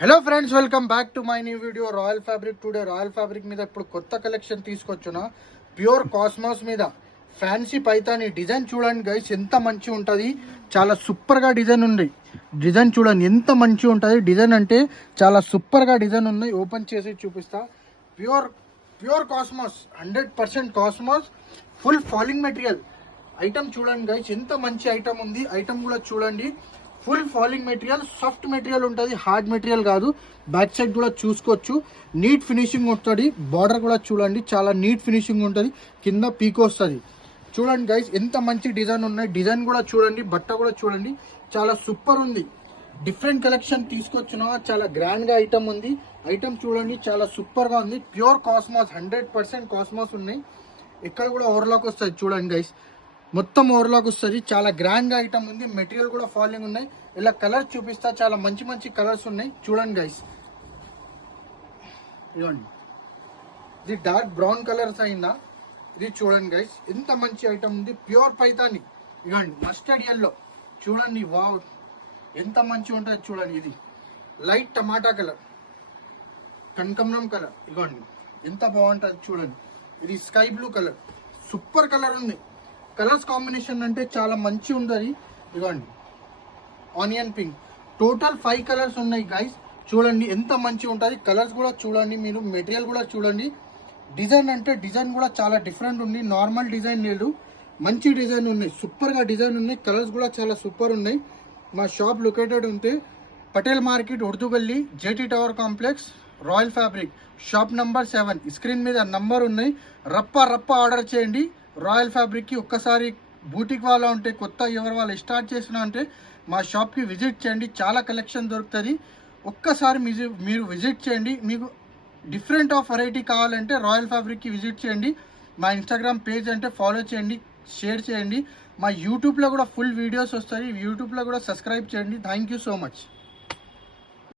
Hello friends, welcome back to my new video royal fabric. Today royal fabric మీద ఇప్పుడు కొత్త collection తీసుకొచ్చున pure cosmos మీద fancy Paithani design చూడండి guys, ఎంత మంచి ఉంటుంది. చాలా సూపర్గా డిజైన్ ఉంది. డిజైన్ చూడండి ఎంత మంచి ఉంటుంది. డిజైన్ అంటే చాలా సూపర్గా డిజైన్ ఉన్నాయి. ఓపెన్ చేసి చూపిస్తా. Pure cosmos, 100% cosmos, full falling material item చూడండి గైస్, ఎంత మంచి ఐటమ్ ఉంది. ఐటమ్ కూడా చూడండి, full falling material, soft material ఉంటుంది, హార్డ్ మెటీరియల్ కాదు. బ్యాక్ సైడ్ కూడా చూసుకోవచ్చు, నీట్ ఫినిషింగ్ ఉంటుంది. బార్డర్ కూడా చూడండి, చాలా నీట్ ఫినిషింగ్ ఉంటుంది. కింద పీకో వస్తుంది. చూడండి గైస్, ఎంత మంచి డిజైన్ ఉన్నాయి. డిజైన్ కూడా చూడండి, బట్ట కూడా చూడండి, చాలా సూపర్ ఉంది. డిఫరెంట్ కలెక్షన్ తీసుకొచ్చిన చాలా గ్రాండ్గా ఐటమ్ ఉంది. ఐటమ్ చూడండి, చాలా సూపర్గా ఉంది. ప్యూర్ కాస్మోస్, 100% కాస్మోస్ ఉన్నాయి. ఇక్కడ కూడా ఓవర్లాక్ వస్తుంది చూడండి గైస్, మొత్తం ఓవర్లాక్ వస్తుంది. చాలా గ్రాండ్గా ఐటమ్ ఉంది. మెటీరియల్ కూడా ఫాలింగ్ ఉన్నాయి. ఇలా కలర్స్ చూపిస్తా, చాలా మంచి మంచి కలర్స్ ఉన్నాయి. చూడండి గైస్, ఇవ్వండి, ఇది డార్క్ బ్రౌన్ కలర్స్ అయిందా. ఇది చూడండి గైస్, ఎంత మంచి ఐటమ్ ఉంది. ప్యూర్ పైతాని, ఇవ్వండి, మస్టర్డ్ ఎల్లో చూడండి. వావ్, ఎంత మంచి ఉంటుంది చూడండి. ఇది లైట్ టమాటా కలర్, కనకాంబరం కలర్, ఇవ్వండి, ఎంత బాగుంటుంది చూడండి. ఇది sky blue colour, super colour ఉంది. కలర్స్ కాంబినేషన్ అంటే చాలా మంచి ఉంటుంది. ఇవ్వండి, ఆనియన్ పింక్, టోటల్ 5 కలర్స్ ఉన్నాయి గైస్. చూడండి ఎంత మంచి ఉంటుంది. కలర్స్ కూడా చూడండి, మీరు మెటీరియల్ కూడా చూడండి. డిజైన్ అంటే డిజైన్ కూడా చాలా డిఫరెంట్ ఉంది. నార్మల్ డిజైన్ లేదు, మంచి డిజైన్ ఉన్నాయి. సూపర్గా డిజైన్ ఉన్నాయి. కలర్స్ కూడా చాలా సూపర్ ఉన్నాయి. మా షాప్ లొకేటెడ్ ఉంది పటేల్ మార్కెట్, ఉర్దూ గల్లీ, JT tower complex, royal fabric, shop number 7. Screen మీద నంబర్ ఉన్నాయి. రప్ప ఆర్డర్ చేయండి. రాయల్ ఫ్యాబ్రిక్కి ఒక్కసారి బూటిక్ వాళ్ళ ఉంటే, కొత్త ఎవరు వాళ్ళు స్టార్ట్ చేసినా అంటే మా షాప్కి విజిట్ చేయండి. చాలా కలెక్షన్ దొరుకుతుంది. ఒక్కసారి మీరు విజిట్ చేయండి. మీకు డిఫరెంట్ ఆఫ్ వెరైటీ కావాలంటే రాయల్ ఫ్యాబ్రిక్కి విజిట్ చేయండి. మా ఇన్స్టాగ్రామ్ పేజ్ అంటే ఫాలో చేయండి, షేర్ చేయండి. మా యూట్యూబ్లో కూడా ఫుల్ వీడియోస్ వస్తాయి. యూట్యూబ్లో కూడా సబ్స్క్రైబ్ చేయండి. Thank you so much.